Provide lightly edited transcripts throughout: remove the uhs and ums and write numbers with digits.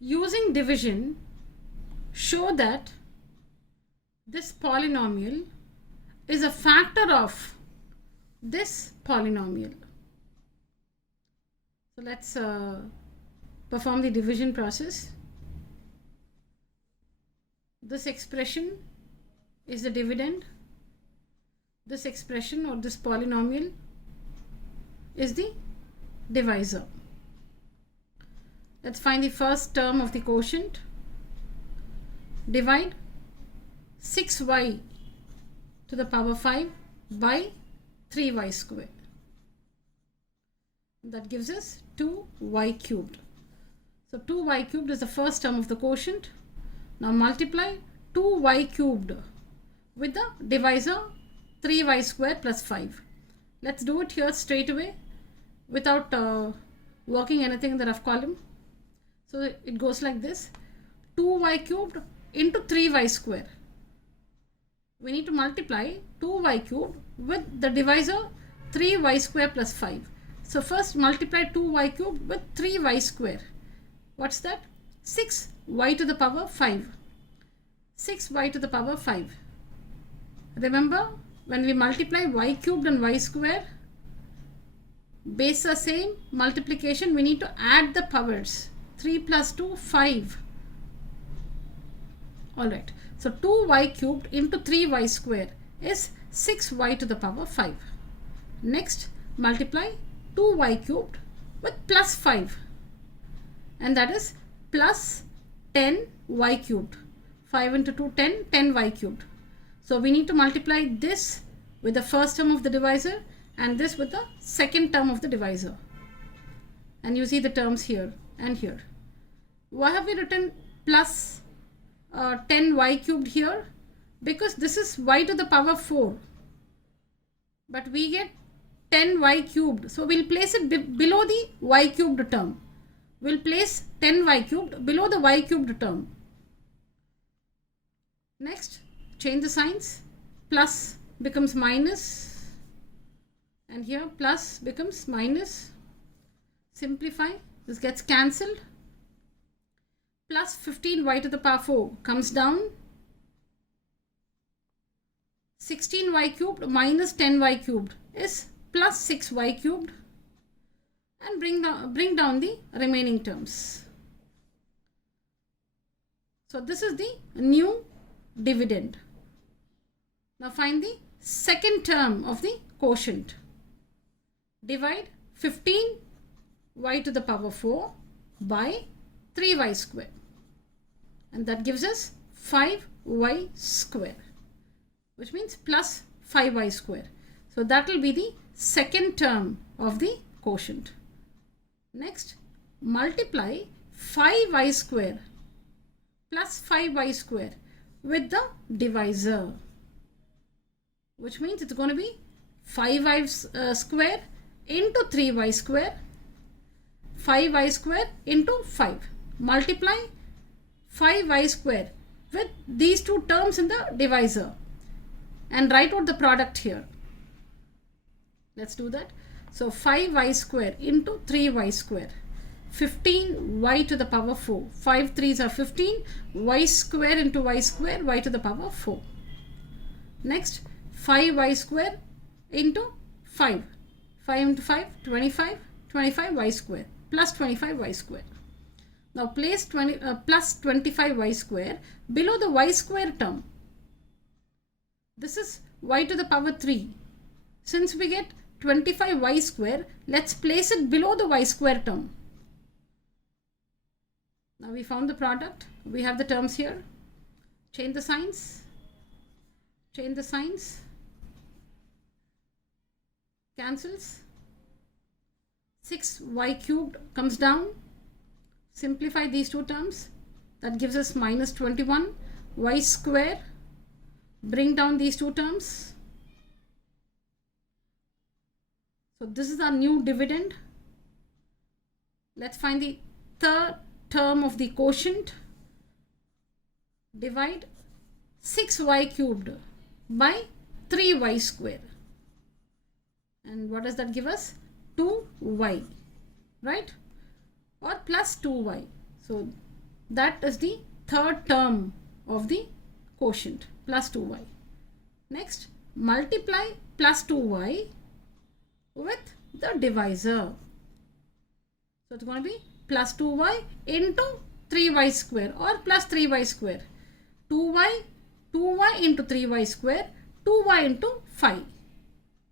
using division, show that this polynomial is a factor of this polynomial. So let's perform the division process. This expression is the dividend. This expression or this polynomial is the divisor. Let's find the first term of the quotient. Divide 6y to the power 5 by 3y square. That gives us 2y cubed. So 2y cubed is the first term of the quotient. Now multiply 2y cubed with the divisor 3y square plus 5. Let's do it here straight away without working anything in the rough column. So it goes like this: 2y cubed into 3y square. We need to multiply 2y cubed with the divisor 3y square plus 5. So first multiply 2y cubed with 3y square. What's that? 6y to the power 5. 6y to the power 5. Remember, when we multiply y cubed and y square, base are same, multiplication, we need to add the powers. 3 plus 2, 5. Alright, so 2y cubed into 3y square is 6y to the power 5. Next, multiply 2y cubed with plus 5. And that is plus 10y cubed. 5 into 2, 10, 10y cubed. So we need to multiply this with the first term of the divisor and this with the second term of the divisor. And you see the terms here and here. Why have we written plus 10y cubed here? Because this is y to the power 4. But we get 10y cubed. So we'll place it below the y cubed term. We'll place 10y cubed below the y cubed term. Next, change the signs. Plus becomes minus. And here plus becomes minus. Simplify. This gets cancelled. Plus 15y to the power 4 comes down. 16y cubed minus 10y cubed is plus 6y cubed. And bring down the remaining terms. So this is the new dividend. Now find the second term of the quotient. Divide 15y to the power 4 by 3y square. And that gives us 5y square, which means plus 5y square. So that will be the second term of the quotient. Next, multiply 5y square plus 5y square with the divisor, which means it's going to be 5y square into 3y square, 5y square into 5. Multiply 5y square with these two terms in the divisor and write out the product here. Let's do that. So 5y square into 3y square. 15y to the power 4. 5 3s are 15. Y square into y square, y to the power 4. Next, 5y square into 5. 5 into 5, 25. 25y square plus 25y square. Now place plus 25y square below the y square term. This is y to the power 3. Since we get 25y square, let's place it below the y square term. Now we found the product. We have the terms here. Change the signs. Change the signs. Cancels. 6y cubed comes down. Simplify these two terms. That gives us minus 21 y square. Bring down these two terms. So this is our new dividend. Let's find the third term of the quotient. Divide 6y cubed by 3y square. And what does that give us? 2y, right? Or plus 2y. So That is the third term of the quotient, plus 2y. Next, multiply plus 2y with the divisor. So it's going to be plus 2y into 3y square or plus 3y square. 2y into 3y square, 2y into 5.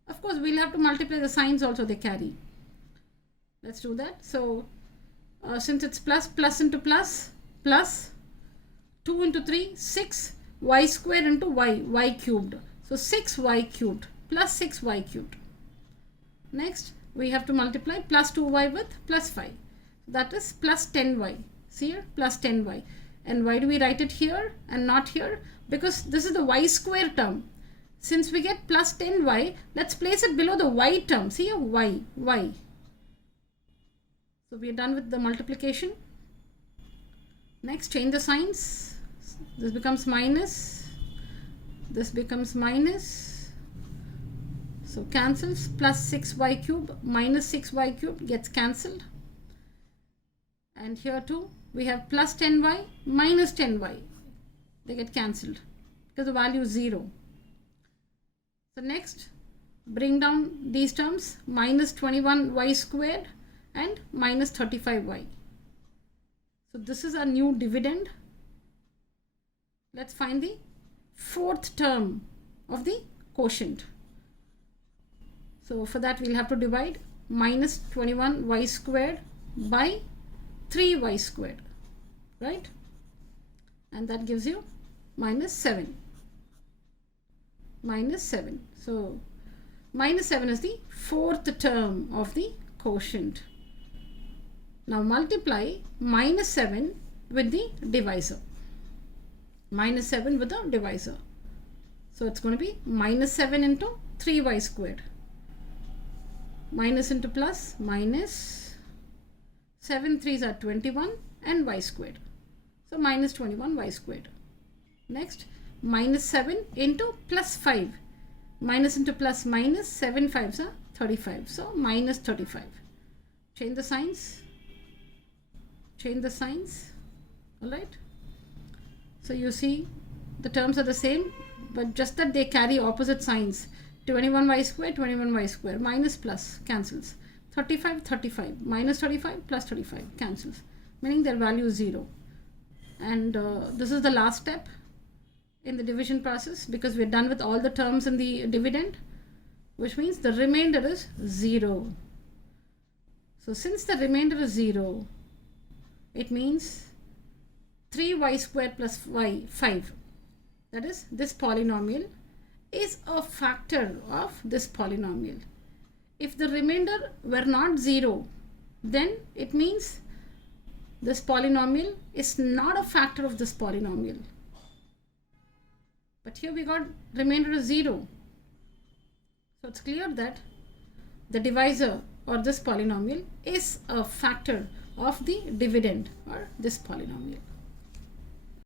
Of course, we'll have to multiply the signs also they carry. Let's do that. So, since it's plus into plus 2 into 3, 6 y square into y cubed. So, 6y cubed plus 6y cubed. Next, we have to multiply plus 2y with plus 5. That is plus 10y. See here, plus 10y. And why do we write it here and not here? Because this is the y square term. Since we get plus 10y, let's place it below the y term. See here, y. So we are done with the multiplication. Next, change the signs. This becomes minus. This becomes minus. So cancels. Plus 6y cube minus 6y cube gets cancelled. And here too, we have plus 10y minus 10y. They get cancelled because the value is 0. So next, bring down these terms, minus 21y squared and minus 35y. So this is our new dividend. Let's find the fourth term of the quotient. So for that we'll have to divide minus 21y squared by 3y squared, right? And that gives you minus 7. Minus 7. So minus 7 is the fourth term of the quotient. Now multiply minus 7 with the divisor. Minus 7 with the divisor. So it's going to be minus 7 into 3y squared. Minus into plus, minus 7 3s are 21 and y squared. So minus 21y squared. Next, minus 7 into plus 5. Minus into plus minus, 7 5s are 35. So minus 35. Change the signs. Change the signs. Alright. So you see the terms are the same, but just that they carry opposite signs. 21y square, minus plus cancels. 35, 35, minus 35 plus 35 cancels, meaning their value is 0. And this is the last step in the division process because we're done with all the terms in the dividend, which means the remainder is 0. So since the remainder is 0, it means 3y squared plus y 5, that is this polynomial, is a factor of this polynomial. If the remainder were not 0, then it means this polynomial is not a factor of this polynomial. But here we got remainder is 0. So it's clear that the divisor or this polynomial is a factor of the dividend or this polynomial.